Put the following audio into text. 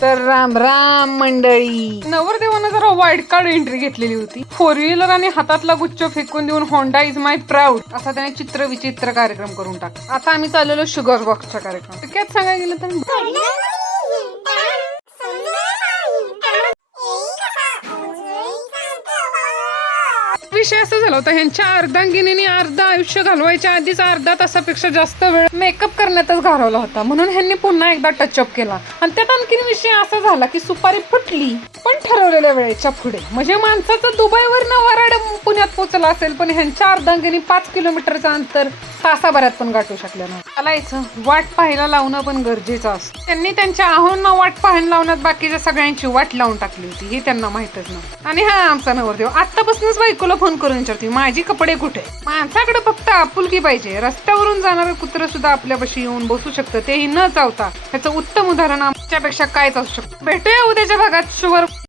तर राम राम मंडळी. नवरदेवानं जरा वाईल्ड कार्ड एंट्री घेतलेली होती. फोर व्हीलर आणि हातातला गुच्छ फेकून देऊन होंडा इज माय प्राऊड असा त्याने चित्र विचित्र कार्यक्रम करून टाक आता आम्ही चाललेलो शुगर बॉक्सचा कार्यक्रम थोडक्यात सांगायला गेलं तर विषय असा झाला होता ह्यांच्या अर्धांगिनीने अर्ध आयुष्य घालवायच्या आधीच अर्धा तासापेक्षा जास्त वेळ मेकअप करण्यातच घालवला होता. म्हणून ह्यांनी पुन्हा एकदा टचअप केला. आणि त्यात आणखीन विषय असा झाला की सुपारी फुटली पण ठरवलेल्या वेळेच्या पुढे. म्हणजे माणसाचं दुबईवर वराड पुण्यात पोचला असेल पण ह्यांच्या अर्धांगिनी पाच किलोमीटरचं अंतर तासाभरात पण गाठू शकल्या नाही. चालायचं वाट पाहायला लावणं पण गरजेचं असतं. त्यांनी त्यांच्या आहोंना वाट पाहायला लावण्यात बाकीच्या सगळ्यांची वाट लावून टाकली होती. हे त्यांना माहितच नव्हतं. आणि हा आमचा नवरदेव. आतापासूनच बायकोला फोन करून विचारते माझी कपडे कुठे? माणसाकडे फक्त आपुलकी पाहिजे. रस्त्यावरून जाणारं कुत्र सुद्धा आपल्यापाशी येऊन बसू शकतं. तेही न चावता ह्याचं उत्तम उदाहरण आमच्यापेक्षा कायच असू शकतं. भेटूया उद्याच्या भागात शुभर